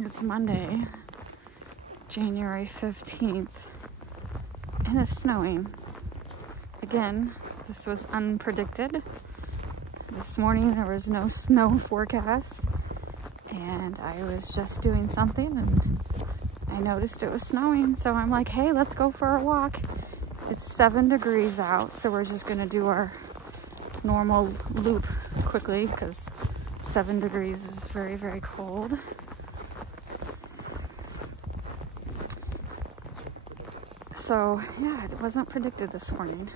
It's Monday, January 15th, and it's snowing. Again, this was unpredicted. This morning there was no snow forecast, and I was just doing something and I noticed it was snowing, so I'm like, hey, let's go for a walk. It's 7 degrees out, so we're just gonna do our normal loop quickly because 7 degrees is very, very cold. So yeah, it wasn't predicted this morning.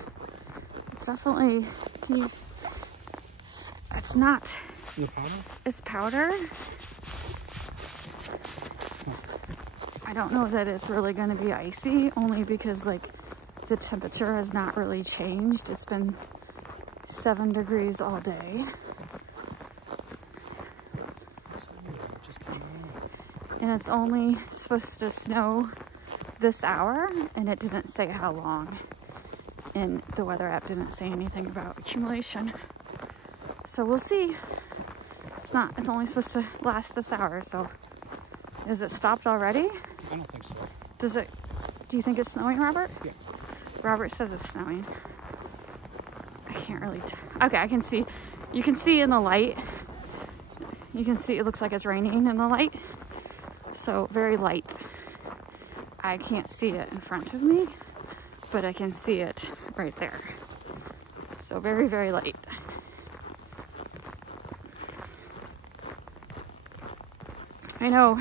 It's definitely, it's not, it's powder. I don't know that it's really going to be icy, only because like the temperature has not really changed. It's been 7 degrees all day. And it's only supposed to snow this hour, and it didn't say how long. And the weather app didn't say anything about accumulation. So we'll see. It's only supposed to last this hour, so is it stopped already? I don't think so. Do you think it's snowing, Robert? Yeah. Robert says it's snowing. I can't really okay, I can see. You can see in the light. You can see it looks like it's raining in the light. So very light. I can't see it in front of me, but I can see it right there. So very, very light. I know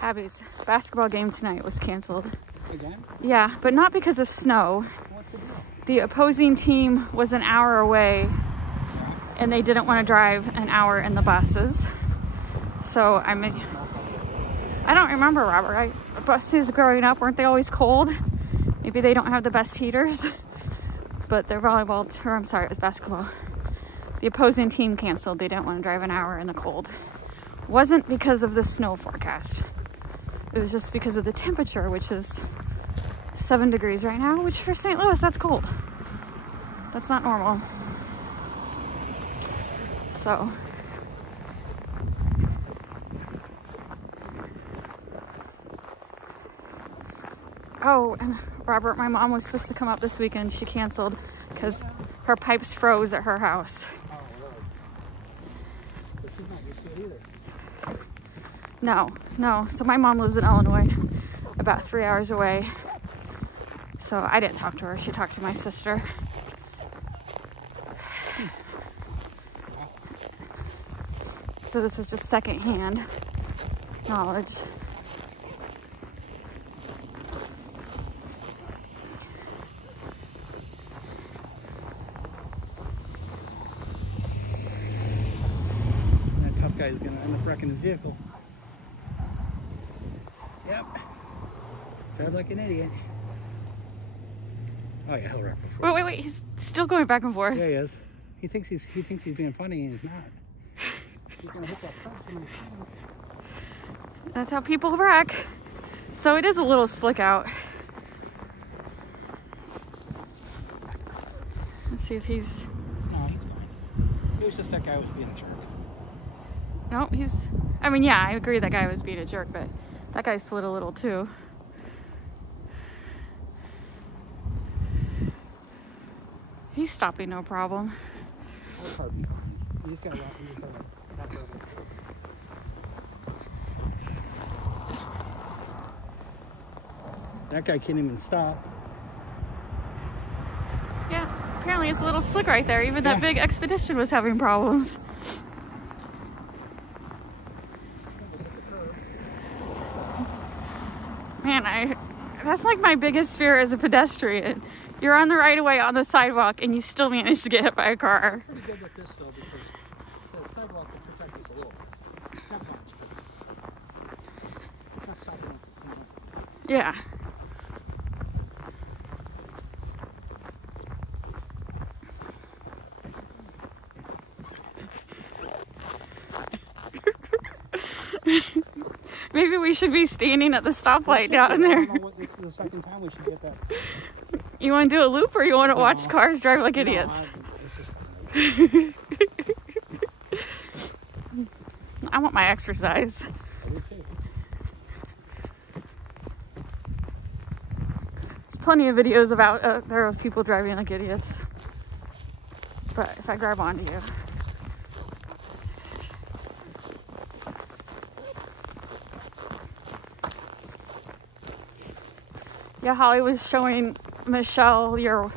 Abby's basketball game tonight was canceled. Again? Yeah, but not because of snow. What's the deal? The opposing team was an hour away and they didn't want to drive an hour in the buses. So I don't remember, Robert. Buses growing up, weren't they always cold? Maybe they don't have the best heaters, but their volleyball, or I'm sorry, it was basketball. The opposing team canceled. They didn't want to drive an hour in the cold. Wasn't because of the snow forecast. It was just because of the temperature, which is 7 degrees right now, which for St. Louis, that's cold. That's not normal. So. Oh, and Robert, my mom was supposed to come up this weekend. She canceled because her pipes froze at her house. Oh, really? But she's not used to it either. No. So my mom lives in Illinois, about 3 hours away. So I didn't talk to her. She talked to my sister. So this was just secondhand knowledge. Guy's gonna end up wrecking his vehicle. Yep. Drive like an idiot. Oh yeah, he'll wreck before. Wait. He's still going back and forth. Yeah, he is. He thinks he's being funny and he's not. He's gonna hit that person. That's how people wreck. So it is a little slick out. Let's see if he's. No, he's fine. It was just that guy was being a jerk. No, yeah, I agree that guy was being a jerk, but that guy slid a little too. He's stopping no problem. That car be fine. He's got a lot. That guy can't even stop. Yeah, apparently it's a little slick right there. Even that big Expedition was having problems. Man, that's like my biggest fear as a pedestrian. You're on the right of way on the sidewalk and you still manage to get hit by a car. Pretty good with this though, because the sidewalk will protect us a little bit. Not much, but not stopping us. Yeah. Maybe we should be standing at the stoplight down there. This is the second time we should get that. You want to do a loop, or you want to watch cars drive like idiots? No, I want my exercise. everything plenty of videos about there of people driving like idiots. But if I grab onto you. Yeah, Holly was showing Michelle your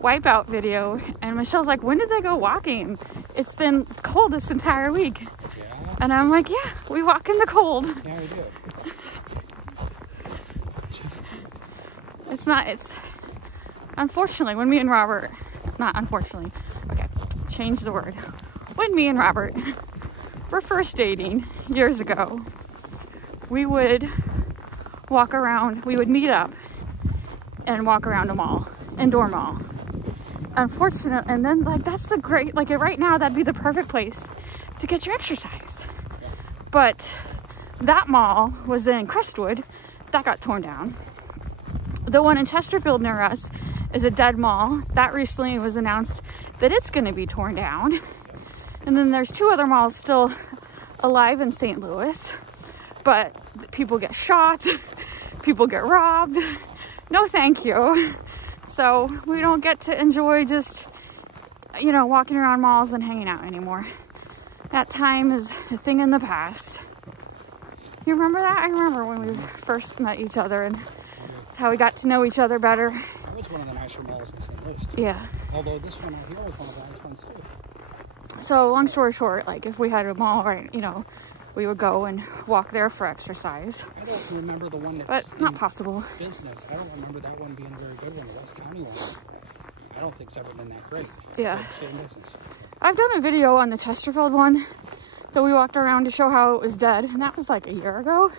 wipeout video, and Michelle's like, when did they go walking? It's been cold this entire week. Yeah. And I'm like, yeah, we walk in the cold. Yeah, we do. It's unfortunately when me and Robert, not unfortunately, okay, change the word. When me and Robert were first dating years ago, we would walk around, we would meet up and walk around a mall, indoor mall. Unfortunately, and then like that's the great, like right now that'd be the perfect place to get your exercise. But that mall was in Crestwood, that got torn down. The one in Chesterfield near us is a dead mall. That recently was announced that it's going to be torn down. And then there's 2 other malls still alive in St. Louis, but people get shot, people get robbed. No, thank you. So we don't get to enjoy just, you know, walking around malls and hanging out anymore. That time is a thing in the past. You remember that? I remember when we first met each other, and that's how we got to know each other better. That was one of the nicer malls in St. Louis, too. Yeah. Although this one out here was one of the nice ones, too. So long story short, like if we had a mall, right, you know, we would go and walk there for exercise. I don't remember the one But that's not possible. business. I don't remember that one being a very good one. The West County one. I don't think it's ever been that great. Yeah. But stay in business. I've done a video on the Chesterfield one that we walked around to show how it was dead, and that was like a year ago.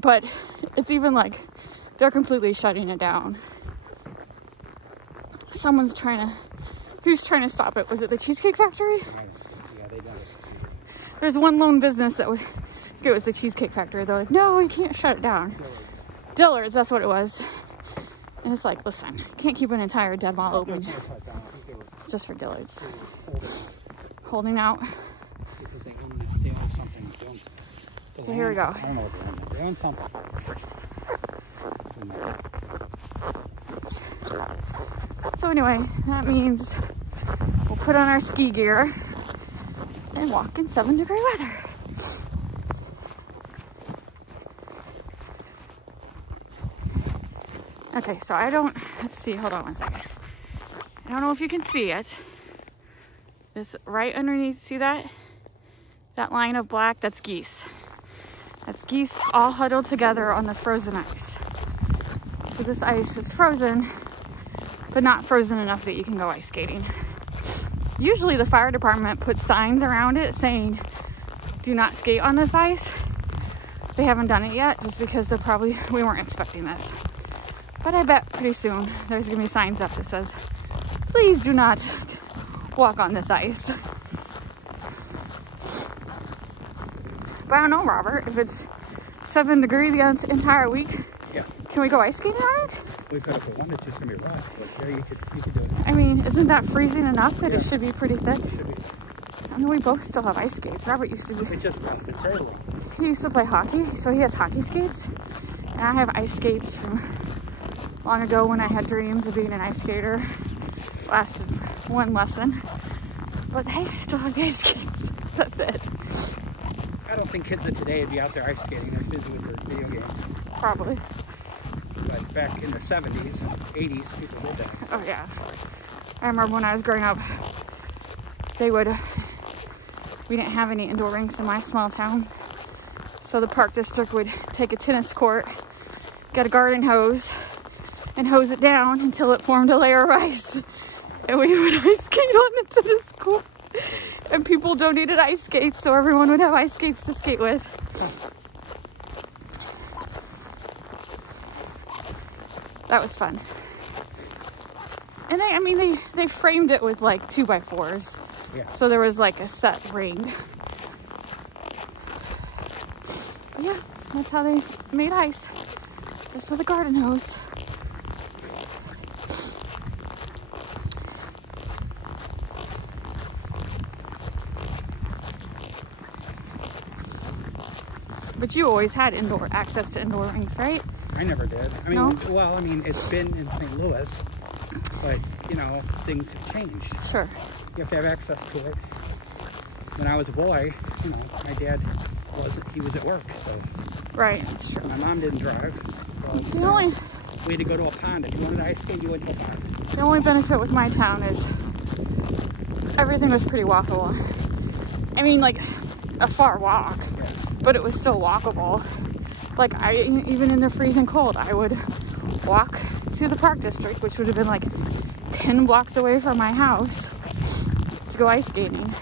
But it's even like they're completely shutting it down. Someone's trying to, who's trying to stop it? Was it the Cheesecake Factory? Yeah, they done it. There's one lone business that it was the Cheesecake Factory. They're like, no, you can't shut it down. Dillard's, that's what it was. And it's like, listen, can't keep an entire dead mall open just for Dillard's. Holding out. Because they own something. Okay, here we go. I don't know what they own. They own something. So anyway, that means we'll put on our ski gear and walk in 7-degree weather. Okay, so let's see, hold on one second. I don't know if you can see it. This right underneath, see that? That line of black, that's geese. That's geese all huddled together on the frozen ice. So this ice is frozen, but not frozen enough that you can go ice skating. Usually the fire department puts signs around it saying, do not skate on this ice. They haven't done it yet just because we weren't expecting this. But I bet pretty soon there's gonna be signs up that says, please do not walk on this ice. But I don't know, Robert, if it's 7 degrees the entire week, yeah. Can we go ice skating on it? We put up a one that's just gonna be rough, but yeah, you could do it. I mean, isn't that freezing enough that it should be pretty thick? It should be. I know we both still have ice skates. Robert used to It's just rough. It's very rough. He used to play hockey, so he has hockey skates. And I have ice skates from long ago when I had dreams of being an ice skater. Lasted one lesson. But hey, I still have the ice skates that fit. I don't think kids of today would be out there ice skating. They're busy with their video games. Probably. But back in the 70s and 80s, people did that. Oh yeah. I remember when I was growing up, we didn't have any indoor rinks in my small town. So the park district would take a tennis court, get a garden hose, and hose it down until it formed a layer of ice. And we would ice skate on the tennis court. And people donated ice skates, so everyone would have ice skates to skate with. That was fun. And they framed it with like 2x4s. Yeah. So there was like a set ring. But yeah, that's how they made ice. Just with a garden hose. But you always had access to indoor rinks, right? I never did. I mean, No? well, I mean, it's been in St. Louis, but, you know, things have changed. Sure. You have to have access to it. When I was a boy, you know, my dad he was at work, so. Right, it's true. My mom didn't drive. So, The only, we had to go to a pond. If you wanted to ice skate, you went to a pond. the only benefit with my town is everything was pretty walkable. I mean, like, a far walk, but it was still walkable. Like, even in the freezing cold, I would walk to the Park District, which would have been like 10 blocks away from my house, to go ice skating.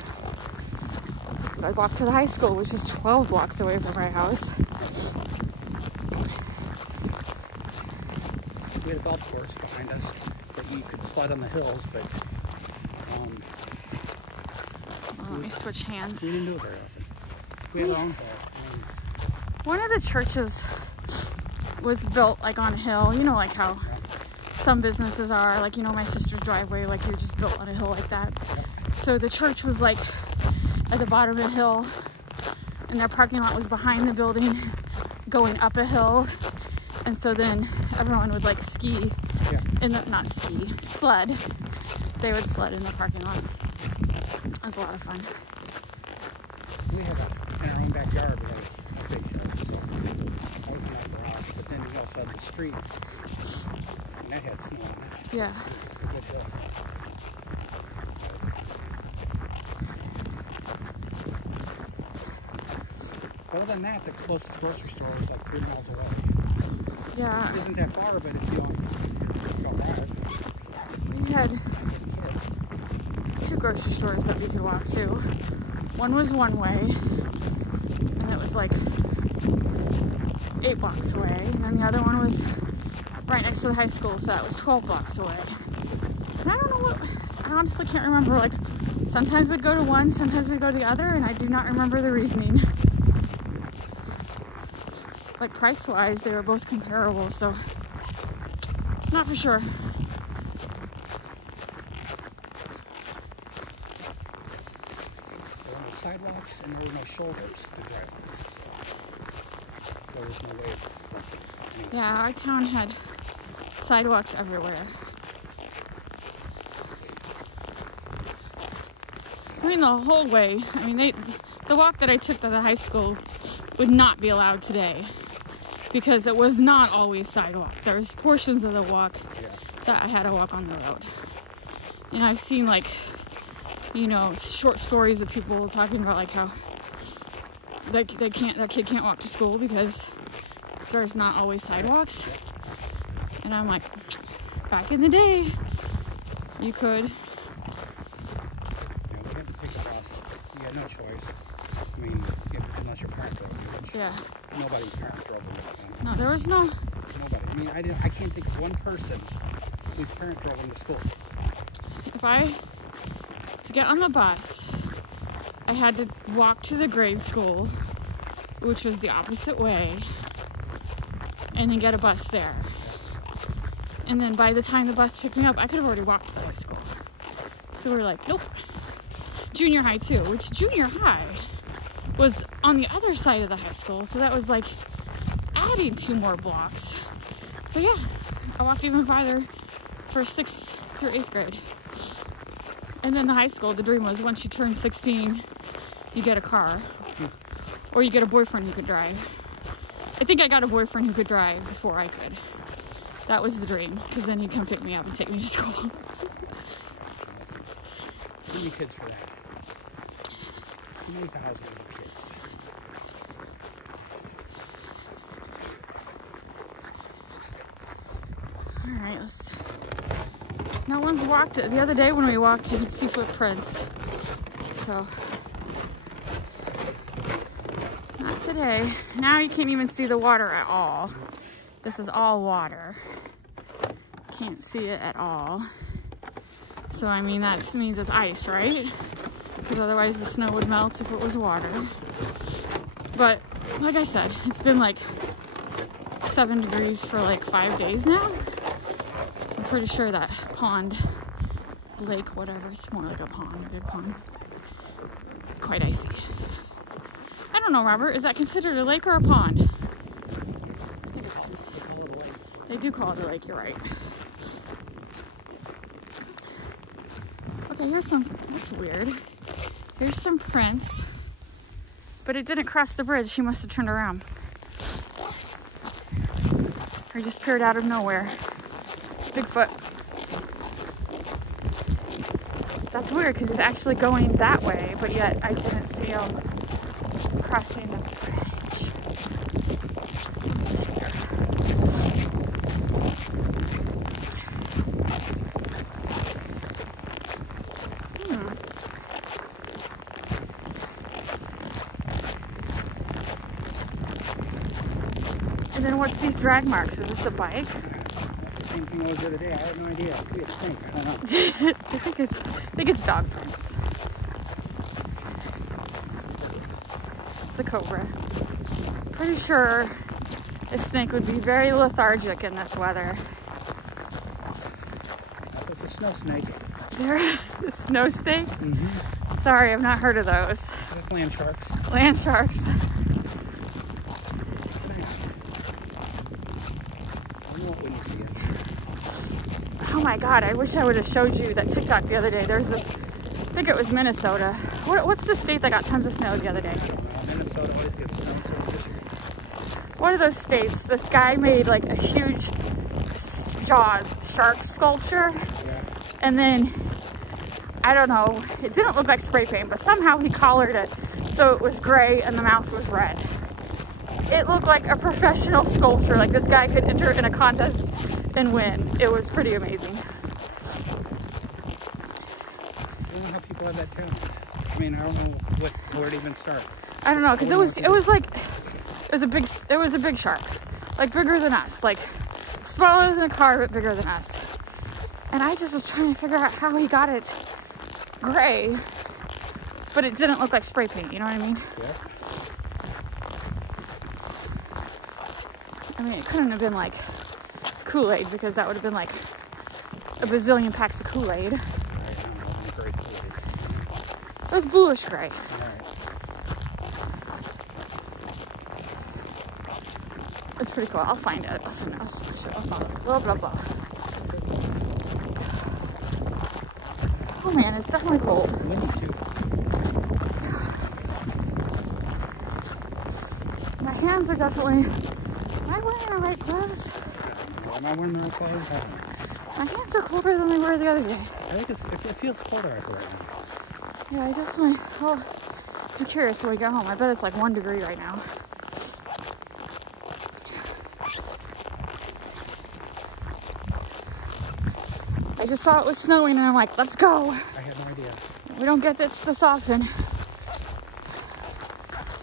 I'd walk to the high school, which is 12 blocks away from my house. We had a golf course behind us that you could slide on the hills, but Let me switch hands. we didn't do it very often. We had our own hole. One of the churches was built like on a hill, you know, like how some businesses are, like, you know, my sister's driveway, like you're just built on a hill like that. So the church was like at the bottom of the hill, and their parking lot was behind the building going up a hill. And so then everyone would like ski in the, not ski, sled. They would sled in the parking lot. It was a lot of fun. We had in our own backyard, we had a big hill, so I was in that garage, but then we also had the street, and that had snow on it. Yeah. Good hill. Other than that, the closest grocery store was like 3 miles away. Yeah. It isn't that far, but if you don't drive, We had 2 grocery stores that we could walk to. One was one way, and it was like 8 blocks away. And then the other one was right next to the high school, so that was 12 blocks away. And I don't know what, I honestly can't remember. Like, sometimes we'd go to one, sometimes we'd go to the other, and I do not remember the reasoning. Like, price-wise, they were both comparable, so not for sure. there were no sidewalks and there were no shoulders to drive on. There was no way. Yeah, our town had sidewalks everywhere. I mean, the whole way. I mean, the walk that I took to the high school would not be allowed today because it was not always sidewalk. There's portions of the walk that I had to walk on the road. And I've seen, like, you know, short stories of people talking about like how that kid can't walk to school because there's not always sidewalks. And I'm like, back in the day, you could. We had to take a bus. You had no choice. I mean, unless your parent drove you. Yeah. Nobody's parent drove them back then. No, there was no. Nobody. I mean, I can't think of one person whose parent drove them to school. To get on the bus, I had to walk to the grade school, which was the opposite way, and then get a bus there. And then by the time the bus picked me up, I could have already walked to the high school. So we were like, nope. Junior high too, which junior high was on the other side of the high school, so that was like adding 2 more blocks. So yeah, I walked even farther for 6th through 8th grade. And then the high school, the dream was once you turn 16, you get a car. Or you get a boyfriend who could drive. I think I got a boyfriend who could drive before I could. That was the dream, because then he'd come pick me up and take me to school. Too many kids for that. Too many thousands of kids. Alright, no one's walked it. The other day when we walked, you could see footprints. So, not today. Now you can't even see the water at all. This is all water. Can't see it at all. So, I mean, that means it's ice, right? Because otherwise the snow would melt if it was water. But, like I said, it's been like 7 degrees for like 5 days now. So I'm pretty sure that pond, lake, whatever, it's more like a pond, a big pond. Quite icy. I don't know, Robert, is that considered a lake or a pond? They call it They do call it a lake, you're right. Okay, here's some, that's weird. Here's some prints, but it didn't cross the bridge. He must have turned around. Or just appeared out of nowhere. Bigfoot. That's weird because he's actually going that way, but yet I didn't see him crossing the bridge. And then what's these drag marks? Is this a bike? That's the same thing I was the other day. I had no idea. It could be a snake. I don't know. I think it's dog prints. It's a cobra. Pretty sure a snake would be very lethargic in this weather. It's a snow snake. A snow snake? Mm-hmm. Sorry, I've not heard of those. There's land sharks. Land sharks. Oh my God, I wish I would have showed you that TikTok the other day. There's this, I think it was Minnesota. What's the state that got tons of snow the other day? Minnesota always gets snow. One of those states, this guy made like a huge Jaws shark sculpture. Yeah. And then, I don't know, it didn't look like spray paint, but somehow he colored it so it was gray and the mouth was red. It looked like a professional sculpture, like this guy could enter in a contest and win. It was pretty amazing. I don't know how people have that talent. I mean, I don't know where to even start. I don't know, because it was a big shark, like bigger than us, like smaller than a car, but bigger than us. And I just was trying to figure out how he got it gray, but it didn't look like spray paint, you know what I mean? Yeah. I mean, it couldn't have been like Kool-Aid, because that would have been like a bazillion packs of Kool-Aid. I don't know. Very cool. It was bluish gray. All right. It's pretty cool. I'll find it. I'll follow it. Blah, blah, blah. Oh man, it's definitely cold. Windy too. My hands are definitely... Am I wearing the right gloves? Am I wearing the right clothes? My hands are colder than they were the other day. I think it feels colder out here right now. Yeah, I definitely... I'll be curious when we get home. I bet it's like 1 degree right now. I just saw it was snowing and I'm like, let's go. I had no idea. We don't get this often.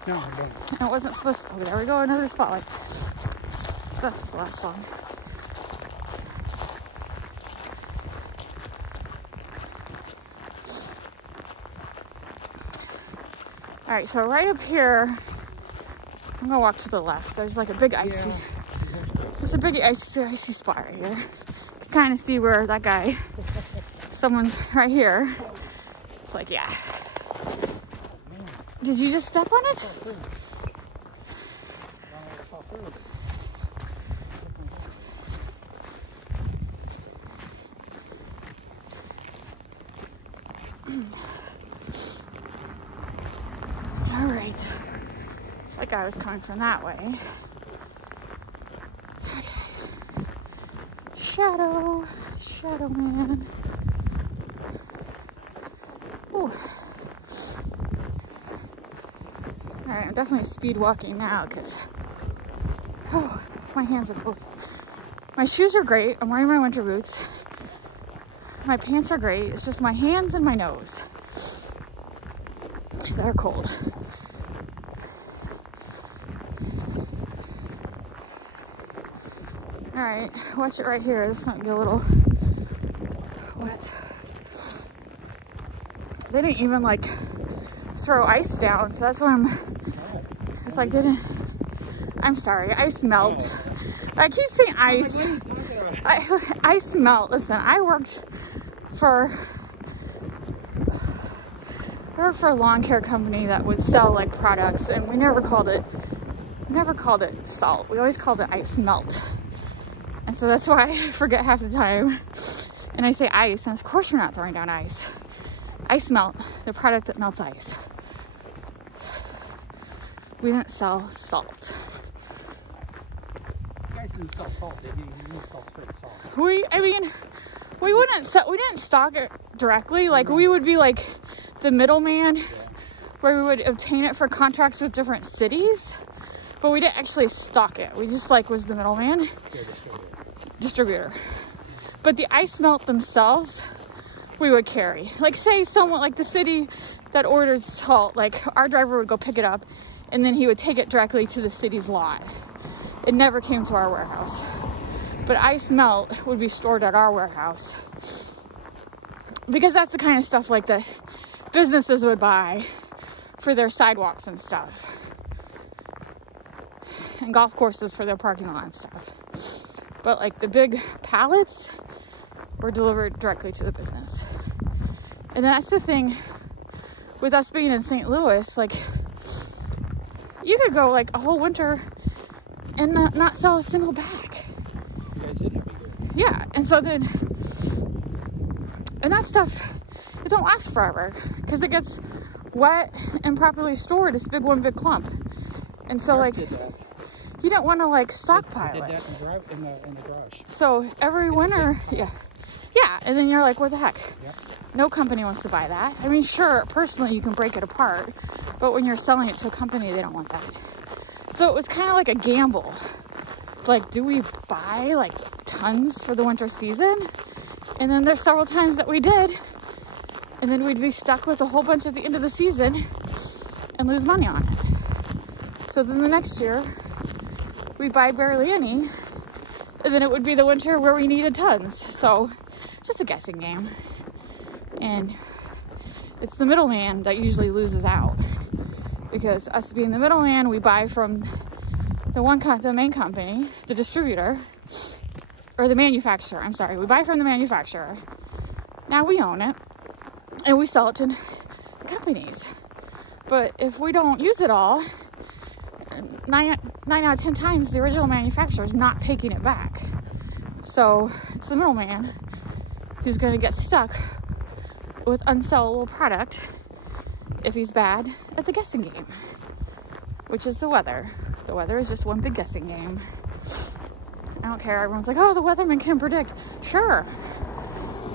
No, I don't. And it wasn't supposed to. Oh, there we go, another spotlight. So that's just the last song. All right, so right up here, I'm gonna walk to the left. There's like a big icy, there's a big icy spot right here. You can kind of see where that guy, someone's right here. It's like, yeah. Did you just step on it? All right. So that guy was coming from that way. Shadow man. Ooh. All right, I'm definitely speed walking now because, oh, my hands are cold. My shoes are great. I'm wearing my winter boots. My pants are great. It's just my hands and my nose. They're cold. All right, watch it right here. This might be a little wet. They didn't even like throw ice down, so that's why it's like I'm sorry, ice melt. I keep saying ice. Ice melt. Listen, I worked for a lawn care company that would sell like products, and we never called it salt. We always called it ice melt. And so that's why I forget half the time. And I say ice, and of course we're not throwing down ice. Ice melt, the product that melts ice. We didn't sell salt. You guys didn't sell salt, did you? You didn't sell straight salt. I mean, we didn't stock it directly. Like, we would be like the middleman where we would obtain it for contracts with different cities. But we didn't actually stock it. We just like was the middleman. Distributor. But the ice melt themselves, we would carry. Like, say someone like the city that ordered salt, like our driver would go pick it up and then he would take it directly to the city's lot. It never came to our warehouse. But ice melt would be stored at our warehouse. Because that's the kind of stuff like the businesses would buy for their sidewalks and stuff. And golf courses for their parking lot and stuff. But like the big pallets were delivered directly to the business. And that's the thing with us being in St. Louis, like you could go like a whole winter and not sell a single bag. You guys did have a good. Yeah, and so then, and that stuff, it don't last forever because it gets wet and properly stored. It's one big clump. And so like, you don't want to like stockpile it. Did that in the garage. So every winter, yeah, and then you're like, what the heck? Yep. No company wants to buy that. I mean, sure, personally you can break it apart, but when you're selling it to a company, they don't want that. So it was kind of like a gamble. Like, do we buy like tons for the winter season? And then there's several times that we did, and then we'd be stuck with a whole bunch at the end of the season and lose money on it. So then the next year, we'd buy barely any, and then it would be the winter where we needed tons. So just a guessing game. And it's the middleman that usually loses out, because us being the middleman, we buy from the main company, the distributor, or the manufacturer. I'm sorry, we buy from the manufacturer. Now we own it, and we sell it to companies. But if we don't use it all, 9 out of 10 times the original manufacturer is not taking it back. So it's the middleman who's going to get stuck with unsellable product if he's bad at the guessing game, which is the weather. The weather is just one big guessing game. I don't care. Everyone's like, oh, the weatherman can predict. Sure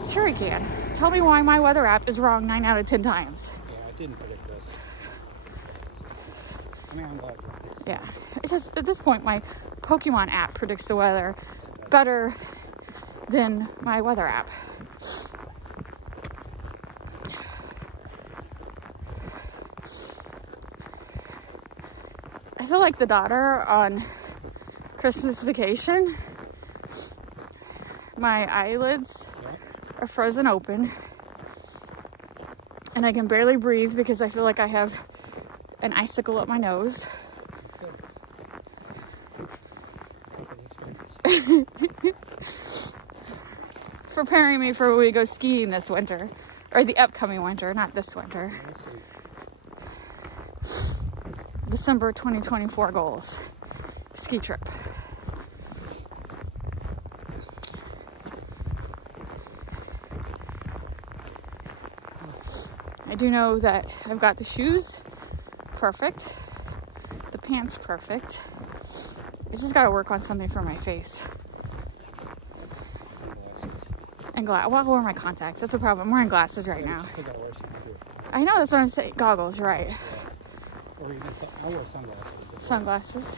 he can. Tell me why my weather app is wrong 9 out of 10 times. Yeah, I didn't predict this. I mean, I'm glad. Yeah, it's just at this point my Pokemon app predicts the weather better than my weather app. I feel like the daughter on Christmas Vacation. My eyelids are frozen open and I can barely breathe because I feel like I have an icicle up my nose. It's preparing me for when we go skiing this winter, or the upcoming winter, not this winter. December 2024 goals, ski trip. I do know that I've got the shoes perfect, the pants perfect. I just got to work on something for my face. And well, I'll wear my contacts. That's the problem. I'm wearing glasses right now. I know, that's what I'm saying. Goggles, right. Or even, I wear sunglasses.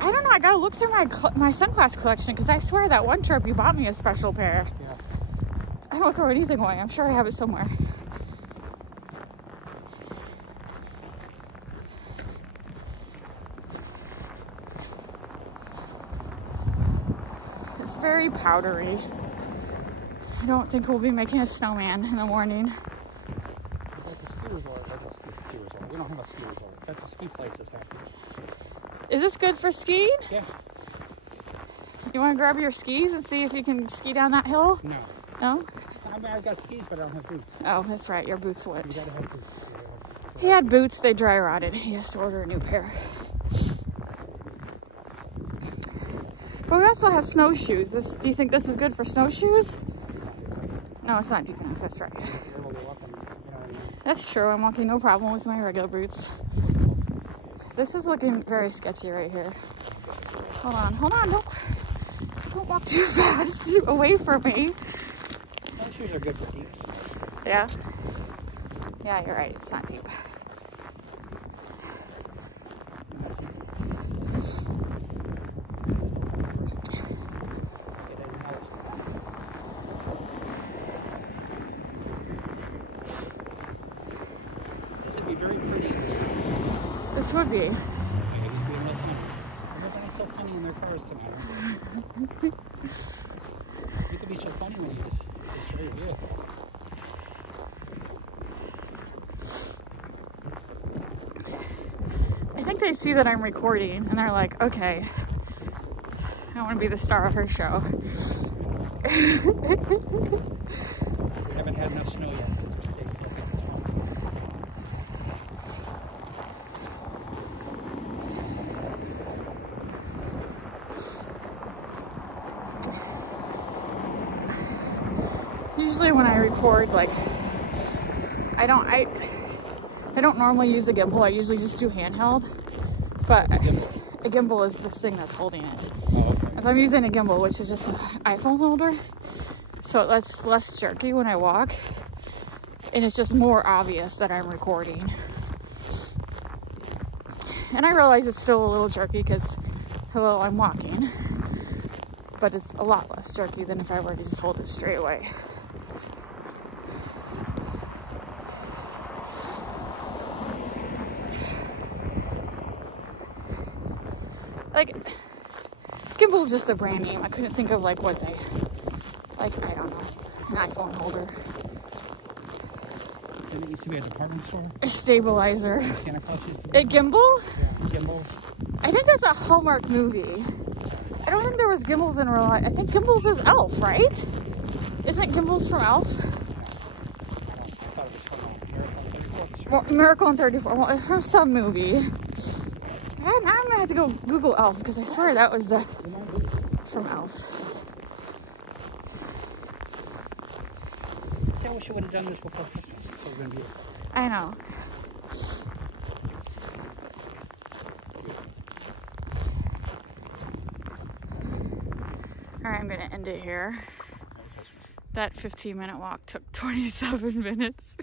I don't know. I gotta look through my sunglass collection because I swear that one trip you bought me a special pair. Yeah. I don't throw anything away. I'm sure I have it somewhere. It's very powdery. I don't think we'll be making a snowman in the morning. We don't have a ski resort. That's a ski place that's happening. Is this good for skiing? Yeah. You want to grab your skis and see if you can ski down that hill? No. No? I mean, I've got skis, but I don't have boots. Oh, that's right. Your boots went. You gotta have boots. He had boots. They dry rotted. He has to order a new pair. But we also have snowshoes. Do you think this is good for snowshoes? No, it's not deep enough. That's right. That's true. I'm walking no problem with my regular boots. This is looking very sketchy right here. Hold on. Don't walk too fast. Away from me. Snowshoes are good for deep. Yeah? Yeah, you're right. It's not deep. This would be. Everybody's so funny in their cars tonight. You could be so funny when you just show your vehicle. I think they see that I'm recording and they're like, okay, I want to be the star of her show. We haven't had enough snow yet. Usually when I record, like, I don't normally use a gimbal. I usually just do handheld, but a gimbal is this thing that's holding it. Oh, okay. So I'm using a gimbal, which is just an iPhone holder, so it's less jerky when I walk, and it's just more obvious that I'm recording. And I realize it's still a little jerky because, hello, I'm walking, but it's a lot less jerky than if I were to just hold it straight away. Like, gimbal is just a brand name. I couldn't think of like what they, like, I don't know, an iPhone holder. Didn't it used to be a department store? A stabilizer. Santa Claus used to be. A gimbal? Yeah, gimbals. I think that's a Hallmark movie. I don't think there was gimbals in real life. I think Gimbals is Elf, right? Isn't Gimbals from Elf? I thought it was from Miracle on 34th. Well, it's from some movie. Now I'm gonna have to go Google Elf because I swear that was from Elf. I wish I would have done this before Christmas. It was gonna be. I know. Alright, I'm gonna end it here. That 15-minute walk took 27 minutes.